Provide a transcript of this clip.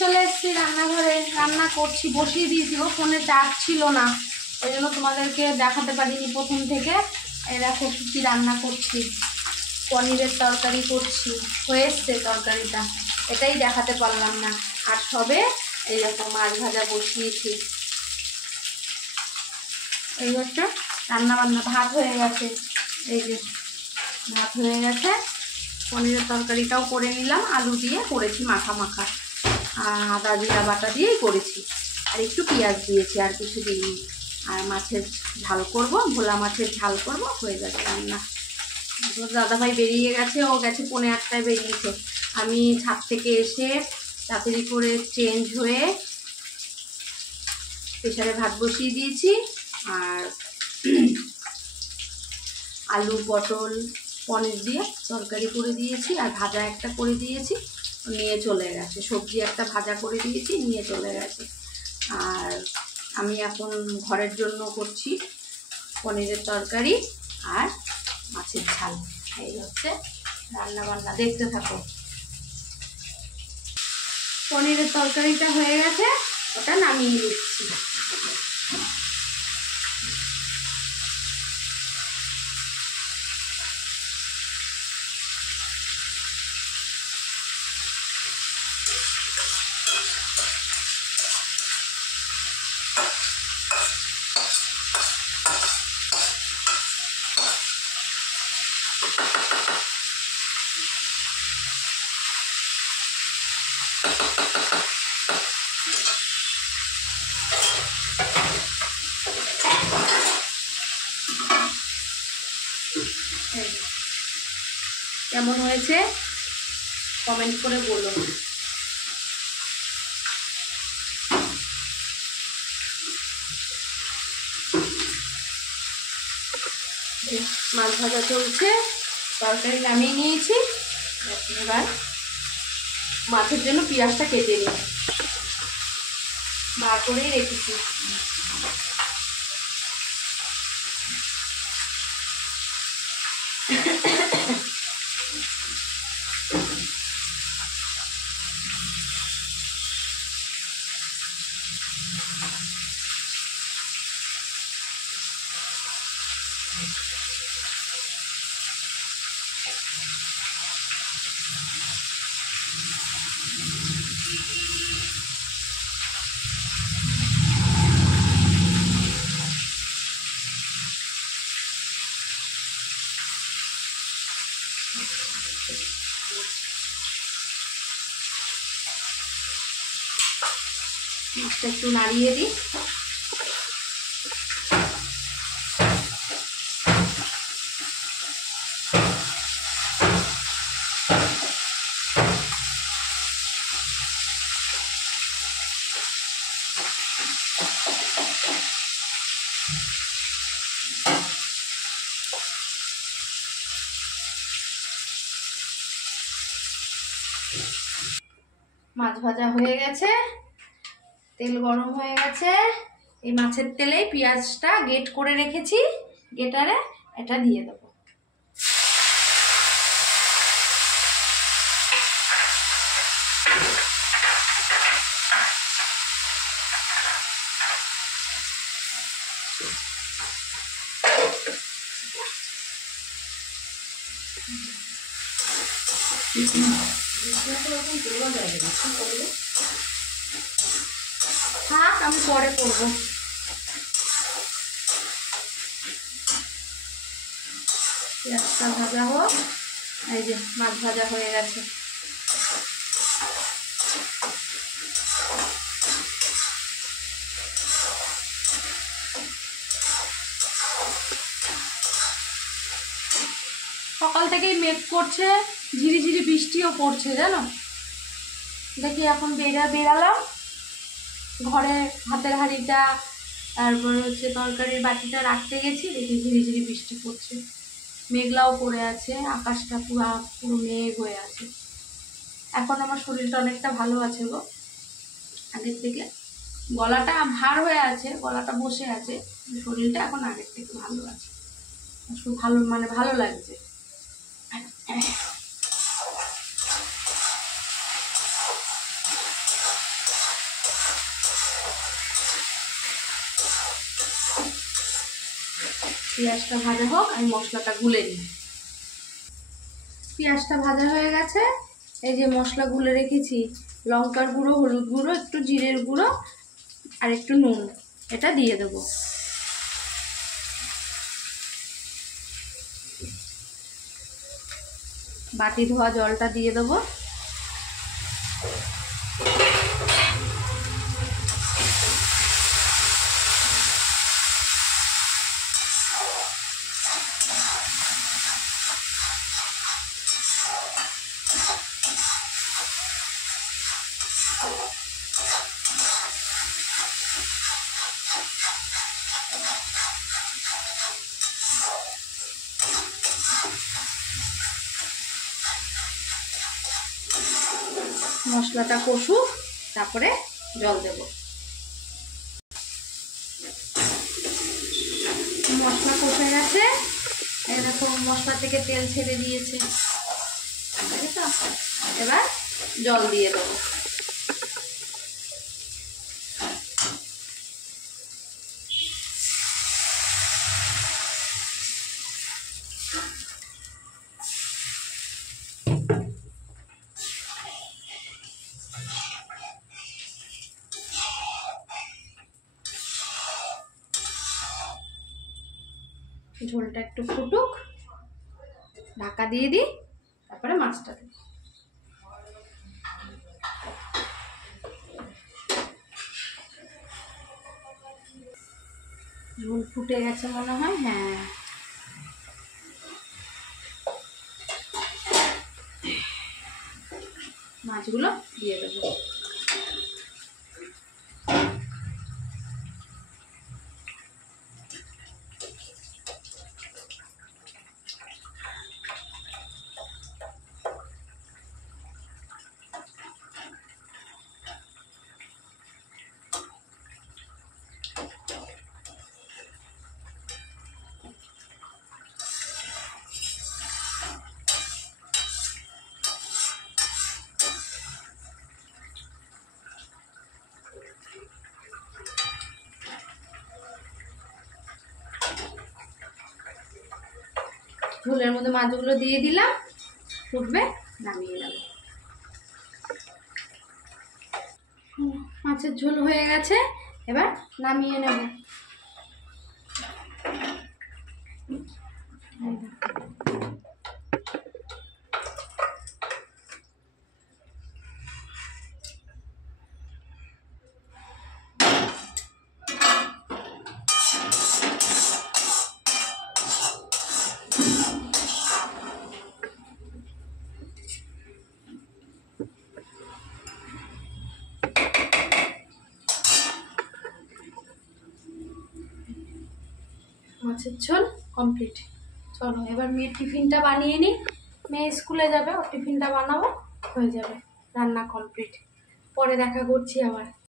চলে এসেছি রান্নাঘরে, রান্না করছি, বসিয়ে দিয়েছি গো, ফোনে চার্জ ছিল না, ওই জন্য তোমাদেরকে দেখাতে পারিনি প্রথম থেকে। এই দেখো কী রান্না করছি, পনিরের তরকারি করছি, হয়ে এসছে তরকারিটা, এটাই দেখাতে পারলাম না। আর সবে এই দেখো মাছ ভাজা বসিয়েছি, এই হচ্ছে রান্না বান্না। ভাত হয়ে গেছে, এই যে ভাত হয়ে গেছে, পনিরের তরকারিটাও করে নিলাম, আলু দিয়ে করেছি মাখা মাখা, আদা জিরা বাটা দিয়েই করেছি, আর একটু পেঁয়াজ দিয়েছি, আর কিছু দিইনি। আর মাছের ঝাল করব, ভোলা মাছের ঝাল করব, হয়ে যাবে রান্না। দাদাভাই বেরিয়ে গেছে, ও গেছে 8:30 বেরিয়েছে। আমি ছাদ থেকে এসে তাড়াতাড়ি করে চেঞ্জ হয়ে প্রেসারে ভাত বসিয়ে দিয়েছি, আর আলু পটল পনির দিয়ে তরকারি করে দিয়েছি, আর ভাজা একটা করে দিয়েছি, নিয়ে চলে গেছে। সবজি একটা ভাজা করে দিয়েছি, নিয়ে চলে গেছে। আর আমি এখন ঘরের জন্য করছি পনিরের তরকারি আর মাছের ঝাল। এই হচ্ছে রান্না বান্না, দেখতে থাকো। পনিরের তরকারিটা হয়ে গেছে, ওটা নামিয়ে নিচ্ছি। কেমন হয়েছে কমেন্ট করে বলো। মাছ ভাজা চলছে, তরকারি নামিয়ে নিয়েছি, এবার মাছের জন্য পেঁয়াজটা কেটে নিই, বার করেই রেখেছি। মাছটা একটু নাড়িয়ে দিই। মাছ ভাজা হয়ে গেছে, তেল গরম হয়ে গেছে। এই মাছের তেলেই পেঁয়াজটা গ্রেট করে রেখেছি গ্রেটারে, এটা দিয়ে দেবো। থাক, আমি পরে করবো। পেঁয়াজটা ভাজা হোক। এই যে মাছ ভাজা হয়ে গেছে। সকাল থেকেই মেঘ করছে, ঝিরিঝিরি বৃষ্টিও পড়ছে জানো। দেখি এখন বেরালাম, ঘরে ভাতের হাঁড়িটা তারপরে হচ্ছে তরকারির বাটিটা রাখতে গেছি, দেখি ঝিরিঝিরি বৃষ্টি পড়ছে, মেঘলাও পড়ে আছে, আকাশটা পুরো মেঘ হয়ে আছে। এখন আমার শরীরটা অনেকটা ভালো আছে গো, আগের থেকে। গলাটা ভার হয়ে আছে, গলাটা বসে আছে, শরীরটা এখন আগের থেকে ভালো আছে, ভালো মানে ভালো লাগছে। পেঁয়াজটা ভাজা হোক, আমি মশলাটা গুলে নিই। পেঁয়াজটা ভাজা হয়ে গেছে, এই যে মশলা গুলে রেখেছি, লঙ্কার গুঁড়ো, হলুদ গুঁড়ো, একটু জিরের গুঁড়ো আর একটু নুন, এটা দিয়ে দেবো। বাটি ধোয়া জলটা দিয়ে দেবো। মশলাটা কষুক, তারপরে জল দেব। মশলা কষে গেছে, এরকম মশলা থেকে তেল ছেড়ে দিয়েছে, এবার জল দিয়ে দেবো। ঝোলটা একটু ফুটুক, ঢাকা দিয়ে দিই, তারপরে মাছটা দিই। ঝোল ফুটে গেছে মনে হয়, হ্যাঁ। মাছগুলো দিয়ে দেবো। ঝোলের মধ্যে মাছগুলো দিয়ে দিলাম, ফুটবে, নামিয়ে নেব। মাছের ঝোল হয়ে গেছে, এবার নামিয়ে নেব। মাছের ঝোল কমপ্লিট। চলো এবার মেয়ের টিফিনটা বানিয়ে নিই, মেয়ে স্কুলে যাবে, ওর টিফিনটা বানাবো, হয়ে যাবে, রান্না কমপ্লিট। পরে দেখা করছি আবার।